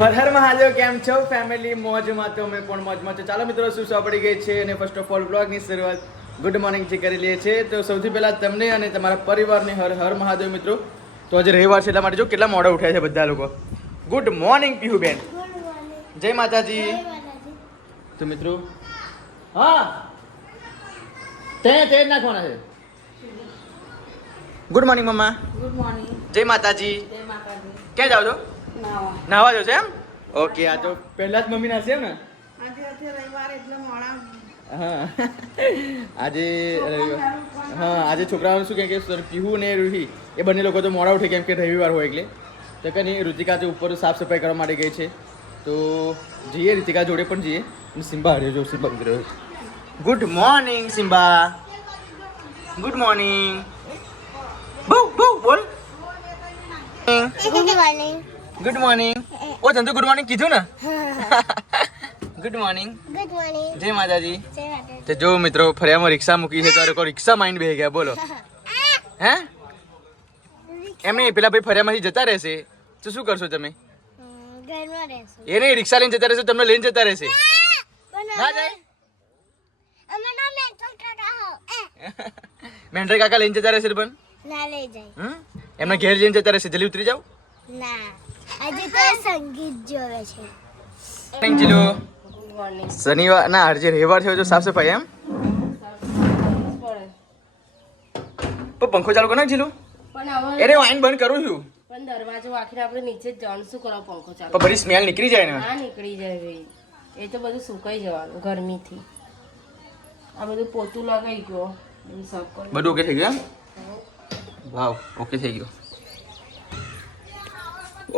હર હર મહાદેવ, કેમ છો ફેમિલી? મોજમાં તો અમે પણ મોજમાં છો. ચાલો મિત્રો, શું પડી ગઈ છે અને ફર્સ્ટ ઓફ ઓલ બ્લોગની શરૂઆત ગુડ મોર્નિંગ થી કરી લઈએ છીએ. તો સૌથી પહેલા તમને અને તમારા પરિવારને હર હર મહાદેવ મિત્રો. તો આજે રવિવાર છે એટલા માટે જો કેટલા મોડા ઉઠ્યા છે બધા લોકો. ગુડ મોર્નિંગ પીહુબેન. જય માતાજી. તો મિત્રો હા તે નાખવાના છે. ગુડ મોર્નિંગ મમ્મા. Good morning. જય માતાજી. જય માતાજી. ક્યાં જાવ છો? નાવા જશો એમ? ઓકે, આ તો પહેલા જ મમ્મી નાશે એમ ને? આજે રવિવાર એટલે મોડા. હા આજે આજે છોકરાઓને શું કે પીહુ ને રૂહી એ બંને લોકો તો મોડા ઉઠે કેમ કે રવિવાર હોય એટલે. તો કે નહીં, ઋતિકા તો ઉપર સાફ સફાઈ કરવા માટે ગઈ છે. તો જઈએ ઋતિકા જોડે પણ જઈએ. અને સિમ્બા હર્યો જો સિમ્બા ઉતર્યો. Good morning Simba. Good morning. બહુ બહુ બોલ. Good morning. Good morning. ઓ તને ગુડ મોર્નિંગ કીધું ને? Good morning. Good morning. જય માતાજી. જય માતાજી. તો જો મિત્રો, ફરિયામાં રિક્ષા મૂકી છે તો રિક્ષા માઇન્ડ બેહી ગયા. બોલો હે? એમ નહીં, પેલા ભાઈ ફરિયામાંથી જતા રહેશે તો શું કરશો તમે? ઘરમાં રહેશું. એ નહીં, રિક્ષા લઈને જતા રહેશે, તમને લઈને જતા રહેશે. ના જાય? અમે ના મેન્ટલ કાકા હો. મેન્ટર કાકા લઈને જતા રહેશે પણ ના લઈ જાય. એમના ઘેર જઈને જતા રહેશે. જલ્દી ઉતરી જાઓ. ના, આજે તો સંગીત જોવે છે. ચલો, શનિવાર ના આજે રવિવાર થયો તો સાફ સફાઈ એમ. પણ પંખો ચાલુ કરો જીલું. પણ હવે અરે વાઈન બંધ કરું છું. પણ દરવાજો વાંખીને આપણે નીચે જ જવાનું, શું કરો? પંખો ચાલુ પણ બધી સ્મેલ નીકળી જાય ને. ના નીકળી જાય ભાઈ, એ તો બધું સુકાઈ જવાનું ગરમીથી. આ બધું પોતું લગાઈ ગયો, બધું સાફ કરી બધું ઓકે થઈ ગયું એમ? વાવ, ઓકે થઈ ગયું.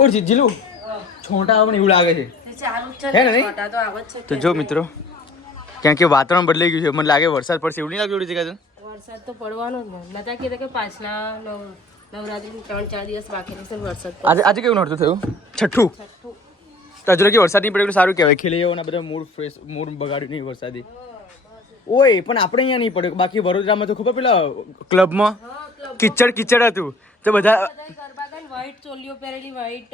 ઓ જીલું છોટા આવે એવું લાગે છે. ચાલુ જ હે ને છે, નહીં? છોટા તો આવે જ છે. તો જો મિત્રો, ક્યાં કે વાતાવરણ બદલાઈ ગયું છે. મને લાગે વરસાદ પડશે એવું નહીં લાગ્યું છે. વરસાદ તો પડવાનો જ ને. નતા કીધું કે પાછલા નવરાત્રી 3-4 દિવસ બાકી રહેશે વરસાદ પડશે. આજે કેવું નડતું થયું? છઠ્ઠું. તજરો કે વરસાદ નહીં પડે એટલું સારું કહેવાય. ખેલૈયાઓના બધા મૂડ ફ્રેશ, મૂડ બગાડ્યું નહીં વરસાદી. ઓય પણ આપણે અહીંયા નહીં પડ્યો. બાકી વડોદરામાં તો ખબર પેલા ક્લબમાં કિચડ હતું તો બધા ગરબા ગાઈને વ્હાઈટ ચોલીઓ પહેરેલી, વ્હાઈટ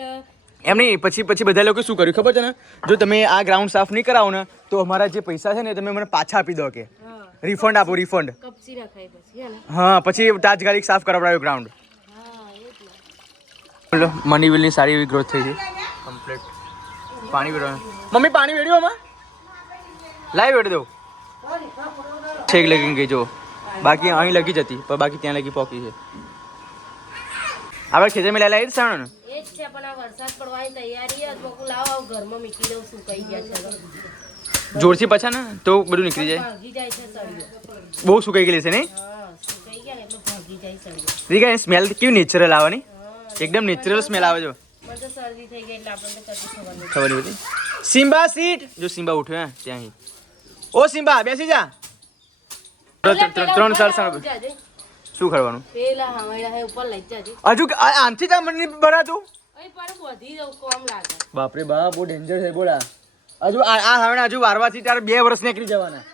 એમ નહીં. પછી બધા લોકો શું કર્યું ખબર છે ને? જો તમે આ ગ્રાઉન્ડ સાફ નહીં કરાવો ને તો અમારા જે પૈસા છે ને તમે મને પાછા આપી દો કે રિફંડ આપો, રિફંડ. કપચી નખાઈ પછી હે ને. હા, પછી તાજગાડી સાફ કરાવડાવ્યું ગ્રાઉન્ડ. બોલો, મની વિલની સારી એવી ગ્રોથ થઈ છે. કમ્પ્લીટ પાણી વેડવાનું. મમ્મી પાણી વેડ્યું આમાં? લાઈ વેડી દઉં. છેક લગી ગઈ જો. બાકી અહીં લગી જ હતી પણ બાકી ત્યાં લગી પોકી છે. આપણે ખેતરમાં લઈ લાવી સાણો ને એ જ છે, પણ આ વરસાદ પડવાની તૈયારી જ. બકુ લાવો ઘરમાં મૂકી દઉં, સુકાઈ ગયા છે. જોરથી પાછા ને તો બધું નીકળી જાય. ભાગી જાય છે સળિયો. બહુ સુકાઈ ગયેલી છે નહીં? હા, સુકાઈ ગયા ને એટલે ભાગી જાય સળિયો. રીકા સ્મેલ કેવી નેચરલ આવવાની, એકદમ નેચરલ સ્મેલ આવે જો. મને તો શરદી થઈ ગઈ એટલે આપણને કશું ખબર નહીં. ખબર નહીં બધી. સિમ્બા સીટ જો. સિમ્બા ઉઠ્યો હે ત્યાં. ઓ સિમ્બા બેસી જા. 3 સાલ શું કરવાનું? પેલા હામેડા હે ઉપર લઈ જાજે. હજુ આમથી જ મને ભરાતું. અહીં પર બધી દઉં કોમ લાગે. બાપરે બાપ, બહુ ડેન્જર છે. બોલા હજુ આ હવે હજુ વારવાથી તારે 2 વર્ષ નીકળી જવાના.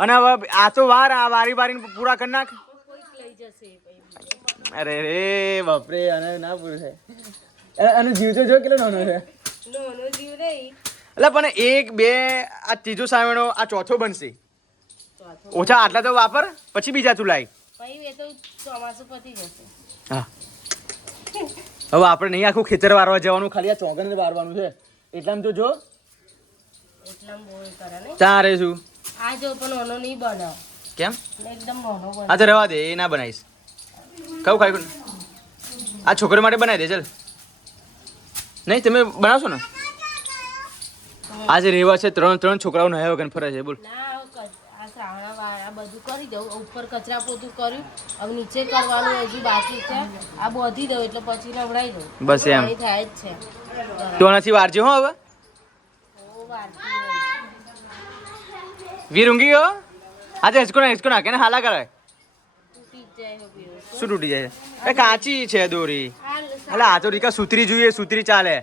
અને હવે આ તો આ વારી પૂરા કરી નાખ. કોઈક લઈ જશે પછી. અરે રે બાપરે, અને ના પૂરું થાય. અને જીવ તો જો કેટલો નાનો છે. નો જીવ રહી. એટલે પણ 1 2 આ ત્રીજો સામેનો આ ચોથો બનશે. ઓછા આટલા તો વાપર, પછી બીજા તું લાય. પછી એ તો ચોમાસું પતી જશે. હા, હવે આપણે નહીં આખું ખેતર વારવા જવાનું, ખાલી આ ચોગન વારવાનું છે. એટલામાં તો જો એટલામ બોલ કરે ને. તારે શું આ જો પણ ઓનો નહીં બનાવ. કેમ? એકદમ નાનો બનાવ. આ તો રહેવા દે, એ ના બનાવીશ. ખાવું ખાઈ આ છોકરી માટે બનાવી દે. ચાલ નહીં, તમે બનાવશો ને? આજે રહેવા છે. 3 છોકરાઓ નહાયા વગર ફરે છે. બોલ. ના આ શ્રાવણા આ બધું કરી દઉં. ઉપર કચરા પોતું કર્યું, હવે નીચે કરવાનું હજુ બાકી છે. આ બોધી દઉં એટલે પછી નવડાવી દઉં. બસ એમ. પાણી થાય જ છે. તો નથી વારજે હો. હવે ઓ વારતી હોય. વીર ઊંઘી ગયો. આજે હિચકો નાખે ને હાલા કરે. તૂટી જ જાય છે પીરો. શું તૂટી જાય? એ કાચી છે દોરી. હાલ એટલે આ તો રીકા સુતરી જોઈએ, સુતરી ચાલે.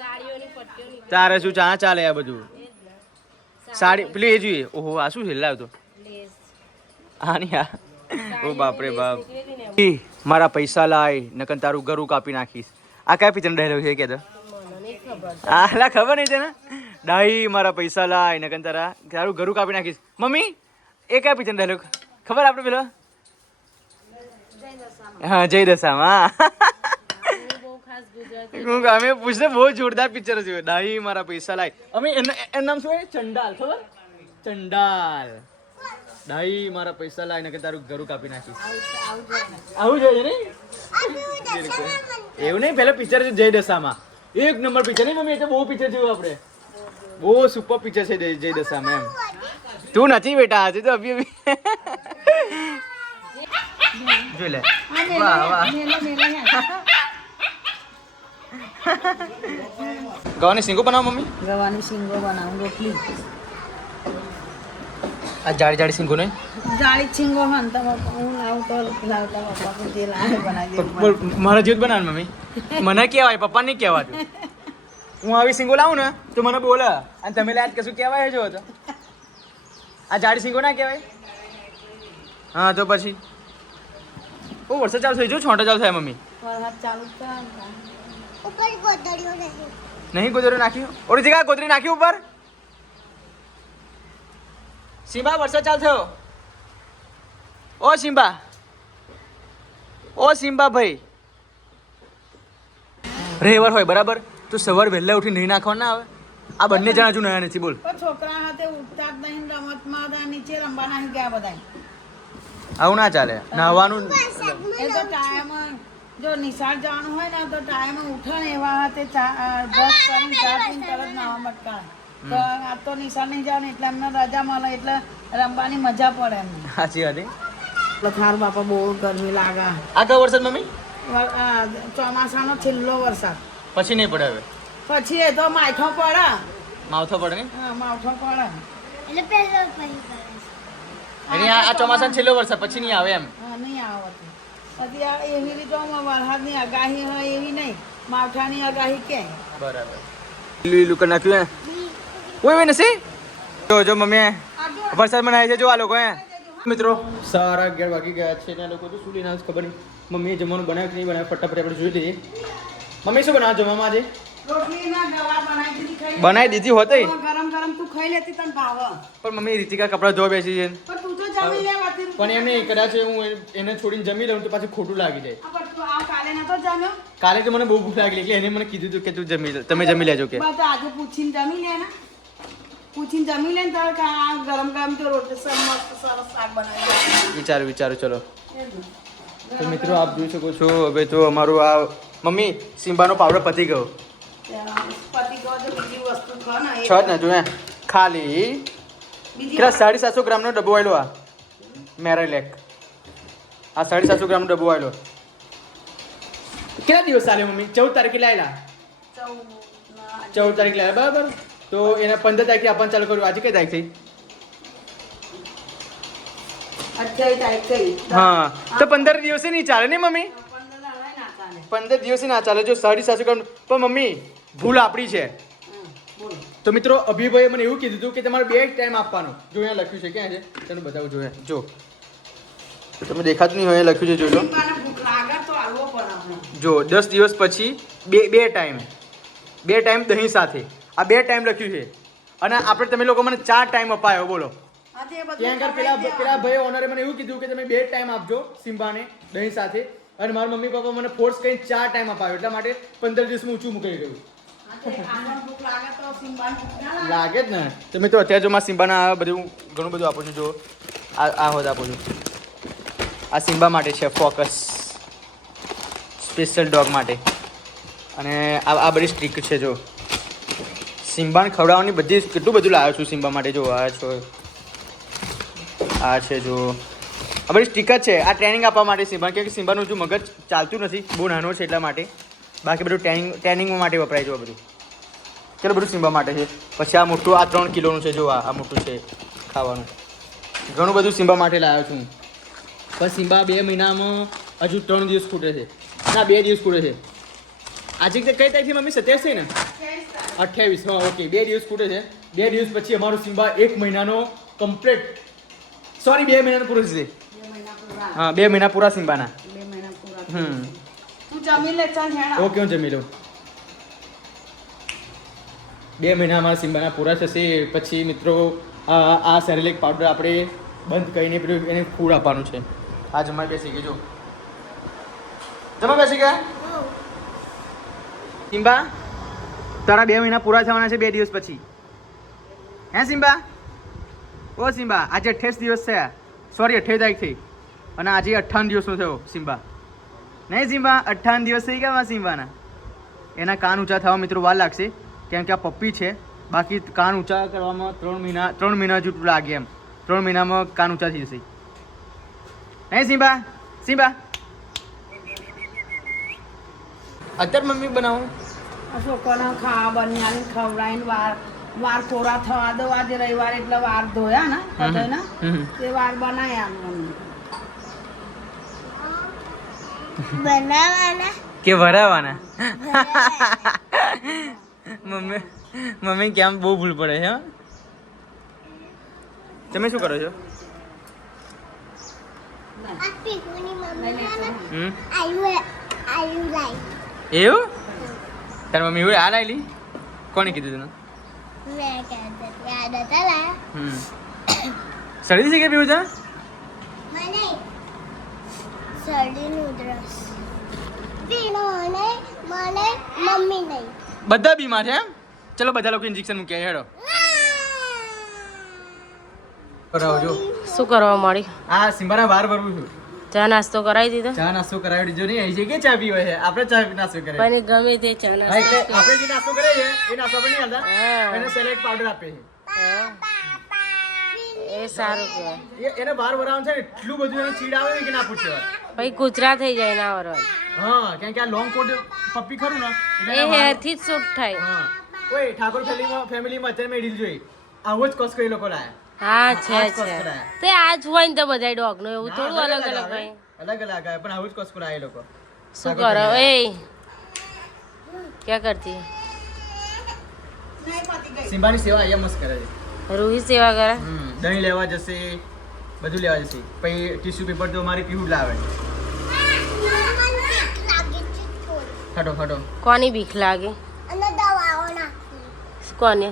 સાડીઓની પટ્ટીઓ નીકળી તારે શું ચાલે આ બધું? જ ને. સાડી પેલી એ જોઈએ. ઓહો, આ શું છે લાવ તો? લેસ. હા નહીં આ. ઓ બાપરે બાપ. નીકળેલી ને મારા પૈસા લાય નકર તારું ગરું કાપી નાખીશ. આ કયા પિક્ચર ડાયલોગ છે કે તો? મને નહીં ખબર. આલા ખબર નહીં તને ડાઈ મારા પૈસા લાય ને તારા તારું ઘરું કાપી નાખીશ મમ્મી એ કયા પિક્ચર ડાયલોગ ખબર આપણે પેલો હા જય દશામાં બહુ ખાસ ગુજરાતી અમે પૂછે બહુ જોરદાર પિક્ચર છે ડાઈ મારા પૈસા લાય અમે એનું નામ શું ચંડાલ ખબર ચંડાલ ડાઈ મારા પૈસા લાય ને તારું ઘરું કાપી નાખીશ આવું જોઈએ ને એવું નહીં પેલા પિક્ચર છે જય દશામાં એક નંબર પિક્ચર નહીં મમ્મી એ તો બહુ પિક્ચર જોયું આપણે બહુ સુપર પિક્ચર છે જય દશામાં એમ તું નથી બેટા હજી તો અભી જોઈ લે વાહ વાહ ગવાની સિંગો બનાવો મમ્મી ગવાની શીંગો બનાવું રોટલી આ જાડી જાડી સિંગો નહીં જાળી શીંગો હન તો હું લાવું તો લાવતા પપ્પા જે લાવે બનાવી દે મારા જેવું જ બનાવ મમ્મી મને કહેવાય પપ્પા નહીં કહેવાતું હું આવી સિંગો લાવું ને તો મને બોલે અને તમે લાયક કશું કહેવાય જો તો આ જાડી સિંગો ના કહેવાય હા તો પછી ઓ વરસાદ ચાલુ થઈ જો છોટા ચાલુ થાય મમ્મી વરસાદ ચાલુ કર ઉપર ગોદડીઓ નહીં નહીં ગોદરી નાખ્યું ઓરી જગ્યા ગોદરી નાખ્યું ઉપર સિમ્બા વરસાદ ચાલુ થયો ઓ સિમ્બા ભાઈ રેવર હોય બરાબર તો સવાર વહેલા ઉઠી નહીં નાખવા ના આવે આ બંને જણા હજુ નયા નથી બોલ પણ છોકરા હાથે ઉઠતા જ નહીં રમતમાં બધા નીચે રમવા નહીં ગયા બધા આવું ના ચાલે નાહવાનું એ તો ટાઈમ જો નિશાળ જવાનું હોય ને તો ટાઈમ ઉઠે ને એવા હાથે બ્રશ કરીને ચા પીને તરત નાવા મટકાવે તો આ તો નિશાળ નહીં જવાનું એટલે એમને રજા મળે એટલે રમવાની મજા પડે એમને સાચી વાત એટલે થાર બાપા બહુ ગરમી લાગે આ કયો વરસાદ મમ્મી ચોમાસાનો છેલ્લો વરસાદ પછી નહીં પડે હવે પછી એ તો માઠો પડે માવથો પડે ને હા માઠો પડે એટલે પહેલો પરી કરે એટલે આ ચોમાસાનો છેલ્લો વરસાદ પછી નહીં આવે એમ હા નહીં આવતી પછી આ એવી રીતે વરસાદની આગાહી હોય એવી નહીં માવઠાની આગાહી ક્યાંય બરાબર લીલું કરી નાખ્યું કોઈ હોય નથી જો મમ્મી વરસાદ મનાય છે જો આ લોકો મિત્રો 11:30 વાગી ગયા છે ને લોકો તો શું લઈને ખબર નહીં મમ્મીએ જમવાનું બનાવ્યું કે નહીં બનાવ્યું ફટાફટ આપણે જોઈ લઈએ મમ્મી શું બનાવ જમવામાં આજે રોટલીના ગળા બનાવી દીધી ખાઈ બનાવી દીધી હોતી ગરમ ગરમ તું ખાઈ લેતી તને ભાવ પણ મમ્મી રીતિકા કપડાં ધોવા બેસી છે પણ તું તો જમી લે વાતી પણ એમ નહીં કદાચ હું એને છોડીને જમી લઉં તો પાછું ખોટું લાગી જાય પણ તું આ કાલે નતો જમ્યો કાલે તો મને બહુ ભૂખ લાગી એટલે એને મને કીધું હતું કે તું તમે જમી લેજો કે બસ આજે પૂછીને જમી લે ને પૂછીને જમી લે ને તારે કે આ ગરમ ગરમ તો રોટલી મસ્ત સરસ શાક બનાવી વિચારું ચલો તો મિત્રો આપ જોઈ શકો છો હવે તો અમારું આ મમ્મી સિમ્બાનો પાવડર પતી ગયો પતિ કહો તો બીજી વસ્તુ ખા ને છ જ ને જો ખાલી બીજી કેટલા 750 ગ્રામનો ડબ્બો આવેલો આ મેરાલેક આ 750 ગ્રામનો ડબ્બો આવેલો કેટલા દિવસ ચાલે મમ્મી 14 તારીખે લાયેલા 14 તારીખે લાયા બરાબર તો એને 15 તારીખે આપવાનું ચાલુ કર્યું આજે કઈ તારીખ થઈ 28 તારીખ થઈ હા તો 15 દિવસે નહીં ચાલે ને મમ્મી 15 દાડા ના ચાલે 15 દિવસે ના ચાલે જો 750 ગ્રામ પણ મમ્મી ભૂલ આપણી છે બોલ તો મિત્રો અભિભાઈએ મને એવું કીધું હતું કે તમારે 2 ટાઈમ આપવાનો જો અહીંયા લખ્યું છે ક્યાં છે તને બતાવું જોઈએ જો તો તમે દેખાતું નહીં હોય અહીંયા લખ્યું છે જોઈ લો સિમ્બાને ભૂખ લાગે તો આલવો પડે આપણે જો 10 દિવસ પછી બે ટાઈમ દહીં સાથે આ 2 ટાઈમ લખ્યું છે અને આપણે તમે લોકો મને 4 ટાઈમ અપાયો બોલો આજે એ બધું ત્યાં આગળ પેલા ભાઈ ઓનરે મને એવું કીધું કે તમે 2 ટાઈમ આપજો સિમ્બાને દહીં સાથે અને મારા મમ્મી પપ્પા મને ફોર્સ કરીને 4 ટાઈમ અપાયો એટલા માટે 15 દિવસમાં ઊંચું મૂકી ગયું આમાં ભૂખ લાગે તો સિમ્બાને ભૂખ ના લાગે લાગે જ ને તો મિત્રો અત્યારે જો માં સિમ્બાના આ બધું ઘણું બધું આપું છું જો આ હોદ આપું છું આ સિમ્બા માટે છે ફોકસ સ્પેશિયલ ડોગ માટે અને આ બધી સ્ટ્રીક છે જો સિમ્બાને ખવડાવવાની બધી કેટલું બધું લાવ્યો છું સિમ્બા માટે જો આ છે જો આ બધી સ્ટીક જ છે આ ટ્રેનિંગ આપવા માટે સિમ્બા કેમ કે સિમ્બાનું હજુ મગજ ચાલતું નથી બહુ નાનો છે એટલા માટે બાકી બધું ટ્રેનિંગ માટે વપરાય છે આ બધું ચલો બધું સિમ્બા માટે છે પછી આ મોટું આ 3 કિલોનું છે જો આ મોટું છે ખાવાનું ઘણું બધું સિમ્બા માટે લાવ્યો છું પણ સિમ્બા 2 મહિનામાં હજુ 3 દિવસ ખૂટે છે ના 2 દિવસ ખૂટે છે આજે કઈ તારીખથી મમ્મી 27 છે ને 28 હા ઓકે 2 દિવસ ખૂટે છે 2 દિવસ પછી અમારું સિમ્બા 1 મહિનાનો કમ્પ્લીટ સોરી 2 મહિનાનો પૂરો થશે 2 મહિના પૂરા હા 2 મહિના પૂરા સિમ્બાના 2 મહિના પૂરા હમ તું જમી લે ચાલ હેડા ઓકે હું જમી લઉં 2 મહિના અમારા સિમ્બાના પૂરા થશે પછી મિત્રો આ સેરેલેક પાવડર આપણે બંધ કરીને પેલું એને ફૂડ આપવાનું છે. આ જમા બેસી ગઈ જો જમા બેસી ગયા. સિમ્બા તારા 2 મહિના પૂરા થવાના છે 2 દિવસ પછી. હે સિમ્બા? ઓ સિમ્બા આજે 28 દિવસ થયા, સોરી 28 તારીખ થઈ અને આજે 58 દિવસનો થયો સિમ્બા. નહીં સિમ્બા 58 દિવસ થઈ ગયા સિમ્બાના. એના કાન ઊંચા થવા મિત્રો વાર લાગશે કેમ કે આ પપ્પી છે, બાકી કાન ઊંચા કરવામાં 3 મહિના જેટલું લાગે એમ. 3 મહિનામાં કાન ઊંચા થઈ જશે. નહીં સિમ્બા? સિમ્બા અત્યારે મમ્મી બનાવું છોકરાને ખાવા બનાવીને ખવડાવીને વાર કોરા થવા દો. આજે રવિવાર એટલે વાર ધોયા ને બધાના તે વાર બનાવ્યા બનાવવાના કે ભરાવાના? મમ્મી કેમ બહુ ભૂલ પડે છે. તમે શું કરો છો? આ પીકુની મમ્મી આયુ લાઈક એવું તારી મમ્મી એવું આ લાવી કોને કીધું તને? મેં કહેતા યાદ હતા લા શરદી છે કે પીવું છે? મને શરદીનું ઉધરસ પીનો મને મમ્મી નહીં બધા બીમાર છે એમ? ચલો બધા લોકો ઇન્જેક્શન મૂકી હેડો કરાવજો. શું કરવા મળી? આ સિમ્બાના વાર ભરવું છું. ચા નાસ્તો કરાવી દીધો? ચા નાસ્તો કરાવી દીધો નહીં અહીં છે કે ચા પીવો છે? આપણે ચા નાસ્તો કરે પણ ગમે તે ચા આપણે નાસ્તો જે નાસ્તો કરીએ છીએ એ નાસ્તો આપણે નહીં હાલતા. હા. એને સેલેક્ટ પાવડર આપે છે. એ સારું કહેવાય. એને વાર ભરાવાનું છે ને એટલું બધું એને ચીડ આવે ને કે ના પૂછો. પછી કૂતરા થઈ જાય ના વરવાનું. હા કેમ કે આ લોંગ કોટ પપ્પી ખરું ને એટલે એ એના વાર- હેરથી જ શૂટ થાય. હા ઓય ઠાકોર ફેમિલીમાં અત્યારે મેં રીલ જોઈ આવો જ કોસ્કો એ લોકો લાયા. હા છે આજ કોસ્કો છે લાયા. તે આજ હોય ને તો બધા ડોગ નું એવું થોડું ના, અલગ અલગ આવે. હોય. અલગ અલગ આવે પણ આવું જ કોસ્કો લાયા એ લોકો. શું કરો એ ક્યાં કરતી સિમ્બાની સેવા અહીંયા મસ્ત કરે છે. રૂહી સેવા કરે? દહીં લેવા જશે, બધું લેવા જશે. પછી ટીશ્યુ પેપર તો અમારે પીવું જ લાવે. હટો હટો કોની બીક લાગે? અને દવાઓ નાખી કોને?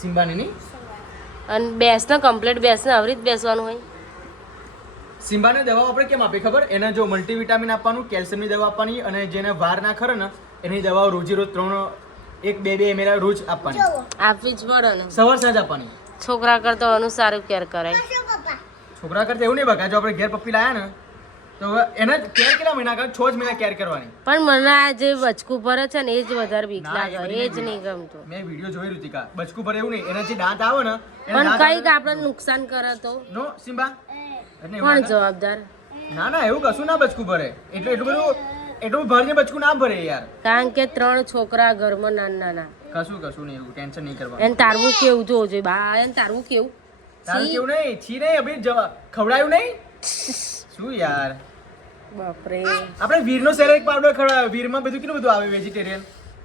સિમ્બાની નહીં. અને બેસને કમ્પ્લીટ બેસને આવી રીતે બેસવાનું હોય. સિમ્બાને દવાઓ આપણે કેમ આપીએ ખબર? એને જો મલ્ટીવિટામિન આપવાનું, કેલ્શિયમની દવા આપવાની અને જેને વાર ના ખરે ને એની દવાઓ રોજે રોજ 1-2 ml રોજ આપવાની. જોવો આપવી જ પડે ને. સવાર સાંજ આપવાની. છોકરા કરતા એનું સારું કેર કરાય. શું પપ્પા છોકરા કરતા એવું નહીં બકા. જો આપણે ઘેર પપ્પી લાયા ને તો હવે એને કેર કેટલા મહિના કરે? 6 જ મહિના કેર કરવાની. પણ મને આ જે બચકું ભરે છે ને એ જ વધારે બીક ના, લાગે. એ બધી એ જ નહીં ગમતું. મેં વિડીયો જોઈ ઋતિકા. બચકું પર એવું નહીં. એના જે દાંત આવે ને પણ કઈક આપણને નુકસાન કરે તો નો સિમ્બા એટલે એવું કોણ ના કર. જવાબદાર? ના ના એવું કશું ના બચકું ભરે. એટલું ભરીને બચકું ના ભરે યાર. કારણ કે 3 છોકરા ઘરમાં નાના નાના. કશું નહીં એવું ટેન્શન નહીં કરવાનું. એને તારવું કેવું જોવું જોઈએ બા. એને તારવું કેવું? તારું છી. કેવું નહીં છી નહીં અભી ખવડાયું નહીં શું યાર. બાપરે. આપણે વીરનો સેલેક્ટ પાવડર ખવડાવ્યો. વીરમાં બધું કેટલું બધું આવે વેજીટેરિયન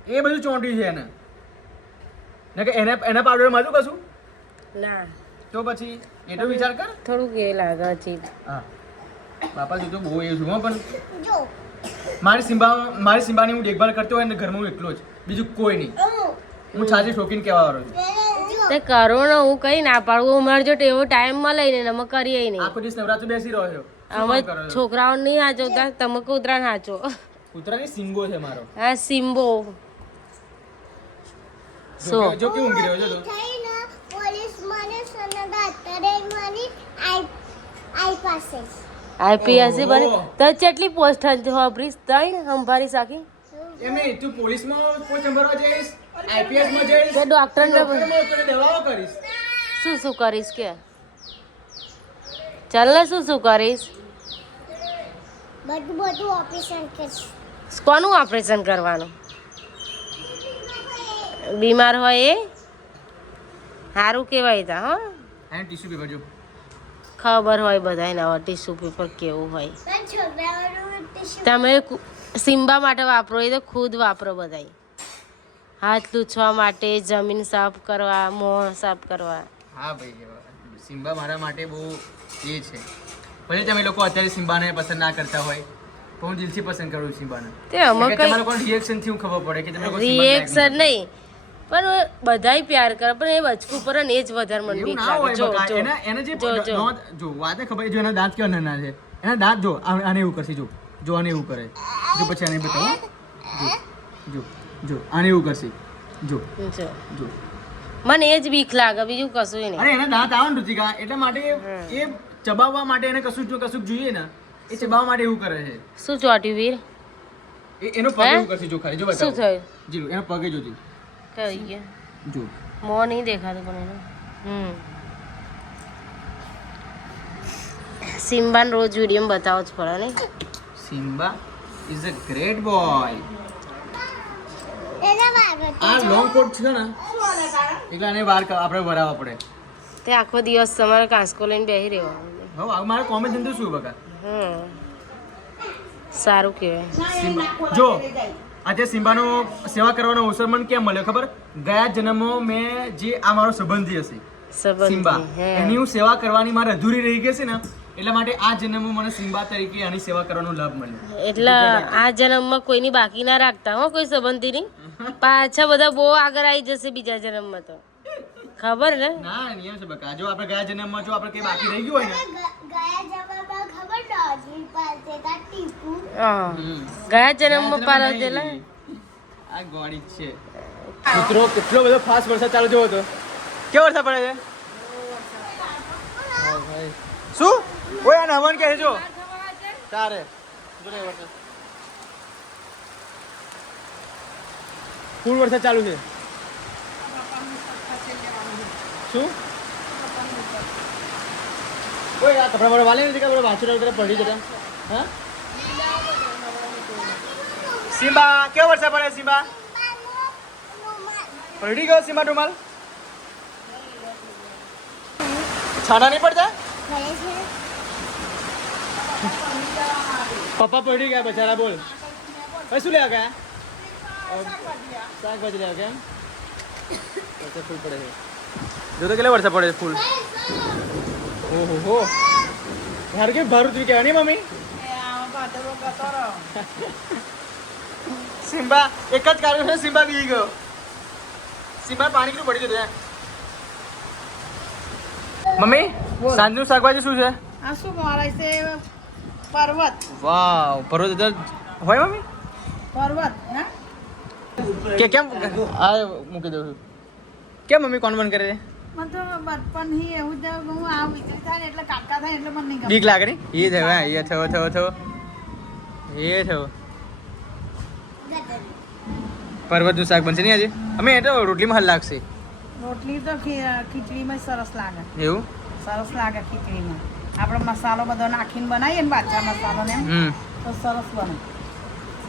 એ બધું ચોંટ્યું છે એને ને કે એના પાવડરમાં હતું કશું ના તો પછી એ તો વિચાર કર. થોડુંક એ લાગે છે. હા બાપા તું તો બહુ એ છું હો. પણ જો મારી સિમ્બાની હું દેખભાલ કરતો હોય ને ઘરમાં હું એકલો જ, બીજું કોઈ નહીં. હું છાજી ઠોકીને કહેવા વાળો છું. તે કરો ને હું કઈ ના પાડું. અમારે જો એવો ટાઈમ મળે ને અમે કરીએ નહીં. આખો દિવસ નવરાત્રી બેસી રહ્યો છો. અમે છોકરાઓ નહીં હાચવતા, તમે કૂતરાને હાચો. કૂતરાની સિંગો છે મારો. હા સિમ્બો. શું જો કેવું ઊંઘી રહ્યો છે તો. થઈને પોલીસ મને સનદા અત્યારે મારી આઈ પાસે આઈપીએસસી બની ઓહો. તો કેટલી પોસ્ટ વાપરીશ? 3 સંભાળી સાકી એમ નહીં તું પોલીસમાં પોસ્ટ ભરવા જઈશ, આઈપીએસમાં જઈશ, કે ડોક્ટરને ડોક્ટરમાં તને દવાઓ કરીશ. શું કરીશ કે? ચાલ ને શું કરીશ? બધું ઓપરેશન કરીશ કોનું ઓપરેશન કરવાનું? બીમાર હોય એ સારું કહેવાય તા. હા એન્ડ ટીશ્યુ પેપર જો. ખબર હોય બધાને હવે ટીશ્યુ પેપર કેવું હોય. પણ છોકરાઓનું ટીશ્યુ તમે સિમ્બા માટે વાપરો એ તો ખુદ વાપરો બધાય. હાથ લૂછવા માટે, જમીન સાફ કરવા, મોં સાફ કરવા. હા ભાઈ સિમ્બા મારા માટે બહુ એ છે. ભલે તમે લોકો અત્યારે સિમ્બાને પસંદ ના કરતા હોય પણ હું દિલથી પસંદ કરું છું સિમ્બાને. તે અમે કે કઈ તમારા કોઈ રિએક્શન થી હું ખબર પડે કે તમે લોકો સિમ્બાને like રિએક્શન નહીં પણ બધાય પ્યાર કરે પણ એ બચકું પર ને એ જ વધારે મને એવું બીક ના હોય લાગે. જો બકા. જો એને જે જો, જો. જો વાતે ખબર જો એના દાંત કેવા નાના છે એના દાંત જો આને એવું કરશે જો જો આને એવું કરે જો પછી આને બતાવો જો જો જો આને એવું કરશે જો જો. જો મને એ જ બીક લાગે બીજું કશું નહીં. અરે એના દાંત આવે ને રુચિકા એટલા માટે એ ચબાવવા માટે એને કશું જોઈએ ને એ ચબાવવા માટે એવું કરે છે શું ચોટ્યું વીર? એનો પગ હે? એવું કરશે જો ખાલી જો શું બતાવો થયું? જીલું એનો પગ જોજી કઈ ગયા? જો મોં નહીં દેખાતું પણ એનું. સિમ્બાન રોજ વિડીયો બતાવો જ પડે ને. Simba is a great boy એના વાગો આ લોંગ કોટ છે ને એટલે આને વાર આપણે વરાવવા પડે તે આખો દિવસ તમારે કાંસકો લઈને બેસી રહેવાનું. હવે મારે કોમે ધંધો શું બકા સારું કહેવાય. સિમ્બા જો આજે સિમ્બાનો સેવા કરવાનો અવસર મને કેમ મળ્યો ખબર ગયા જન્મમાં મેં જે આ મારો સંબંધી હશે સિમ્બા સંબંધી. એની હું સેવા કરવાની મારે અધૂરી રહી ગઈ છે ને એટલા માટે આ જન્મમાં મને સિમ્બા તરીકે આની સેવા કરવાનો લાભ મળ્યો એટલે આ જન્મમાં કોઈની બાકી ના રાખતા હો કોઈ સંબંધીની. પાછા બધા બહુ આગળ આવી જશે બીજા જન્મમાં તો ખબર ને. ના નિયમ છે બકા જો આપણે ગયા જન્મમાં જો આપણે કઈ બાકી રહી ગયું હોય ને ગયા જમામાં ખબર ડોજી પાસે તા ટીપુ હા. ગયા જન્મમાં પારા દેલા. આ ગોળી જ છે મિત્રો કેટલો બધો ફાસ્ટ વરસાદ ચાલુ થયો હતો કેવો વરસાદ પડે છે શું ઓય આ નવન કહે જો તારે ફૂલ વરસાદ ચાલુ છે શું ઓય આ કપડા મારા વાલે નથી કે આપણે વાંચી રહ્યા પડી જતા હા સિમ્બા કેવો વરસાદ પડે સિમ્બા પડી ગયો સિમ્બા રૂમાલ છાના નહીં પડતા કરે છે પપ્પા પડી ગયા બચારા બોલ હવે શું લેવા ગયા શાકભાજી લેવા ગયા વરસાદ ફૂલ પડે છે જો તો કેટલો વરસાદ પડે છે ફૂલ ઓહો હો યાર કે ભરૂચ વી કહેવાય નહીં મમ્મી સિમ્બા એક જ કારણ છે સિમ્બા બી ગયો સિમ્બા પાણી કેટલું પડી ગયું મમ્મી સાંજનું શાકભાજી શું છે આ શું મળે છે પર્વત વાવ પર્વત હોય મમ્મી પર્વત હા કે કેમ આ મૂકી દઉં છું કેમ મમ્મી કોણ બંધ કરે છે મને તો બચપનથી એવું જ હું આ વિચાર થાય ને એટલે કાકા થાય એટલે મને નહીં ગમે. બીક લાગે ને એ થયો એ થયો થયો થયો એ થયો પર્વતનું શાક બનશે નહીં આજે અમે એ તો રોટલીમાં હાલ લાગશે રોટલી તો ખીચડીમાં સરસ લાગે એવું સરસ લાગે ખીચડીમાં આપણે મસાલો બધો નાખીને બનાવીએ ને બાચા મસાલો ને એમ તો સરસ બને.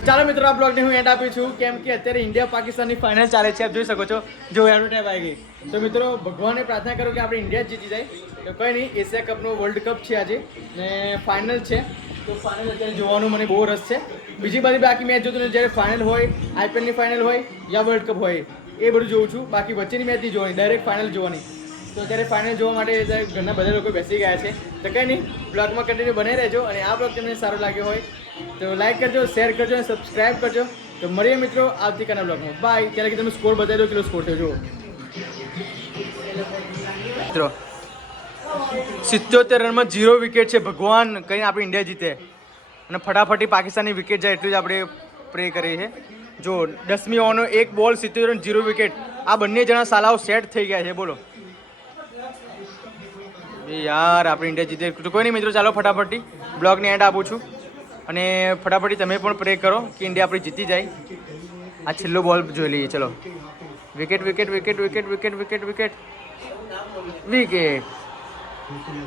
ચાલો મિત્રો આ બ્લોગને હું એન્ડ આપી છું કેમ કે અત્યારે ઇન્ડિયા પાકિસ્તાનની ફાઇનલ ચાલે છે આપ જોઈ શકો છો જો એનો ટાઈમ આવી ગઈ તો મિત્રો ભગવાનને પ્રાર્થના કરો કે આપણે ઇન્ડિયા જીતી જાય તો કંઈ નહીં એશિયા કપનો વર્લ્ડ કપ છે આજે ને ફાઇનલ છે તો ફાઇનલ અત્યારે જોવાનું મને બહુ રસ છે બીજી બધી બાકી મેચ જોતું જ્યારે ફાઇનલ હોય આઈપીએલની ફાઇનલ હોય યા વર્લ્ડ કપ હોય એ બધું જોઉં છું બાકી વચ્ચેની મેચ નહીં જોવાની ડાયરેક્ટ ફાઇનલ જોવાની તો અત્યારે ફાઇનલ જોવા માટે ઘરના બધા લોકો બેસી ગયા છે તો કંઈ નહીં બ્લોગમાં કન્ટિન્યુ બને રહેજો અને આ બ્લોગ તમને સારો લાગ્યો હોય તો લાઈક કરજો શેર કરજો અને સબસ્ક્રાઇબ કરજો તો મળીએ મિત્રો આવતીકાલના બ્લોગમાં બાય ત્યારે કે તમે સ્કોર બતાવી દો કેટલો સ્કોર થયો જુઓ મિત્રો 77 રનમાં 0 વિકેટ છે ભગવાન કંઈ આપણે ઇન્ડિયા જીતે અને ફટાફટી પાકિસ્તાનની વિકેટ જાય એટલું જ આપણે પ્રે કરીએ છીએ જો 10મી ઓવરનો એક બોલ 77 રન 0 વિકેટ આ બંને જણા સાલાઓ સેટ થઈ ગયા છે બોલો યાર આપણે ઇન્ડિયા જીતે તો કોઈ નહીં મિત્રો ચાલો ફટાફટી બ્લોગને એન્ડ આપું છું અને ફટાફટી તમે પણ પ્રે કરો કે ઇન્ડિયા આપણી જીતી જાય આ છેલ્લો બોલ જોઈ લઈએ ચલો wicket wicket wicket wicket wicket wicket wicket wicket